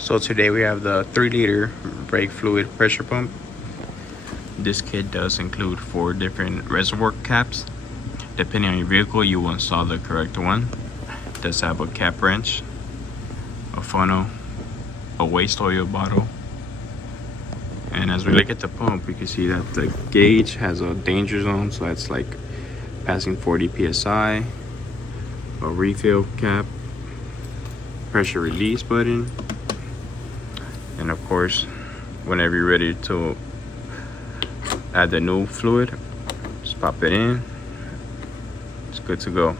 So today we have the 3-liter brake fluid pressure pump. This kit does include 4 different reservoir caps. Depending on your vehicle, you will install the correct one. It does have a cap wrench, a funnel, a waste oil bottle. And as we look at the pump, we can see that the gauge has a danger zone, so that's like passing 40 psi, a refill cap, pressure release button, and of course, whenever you're ready to add the new fluid, just pop it in. It's good to go.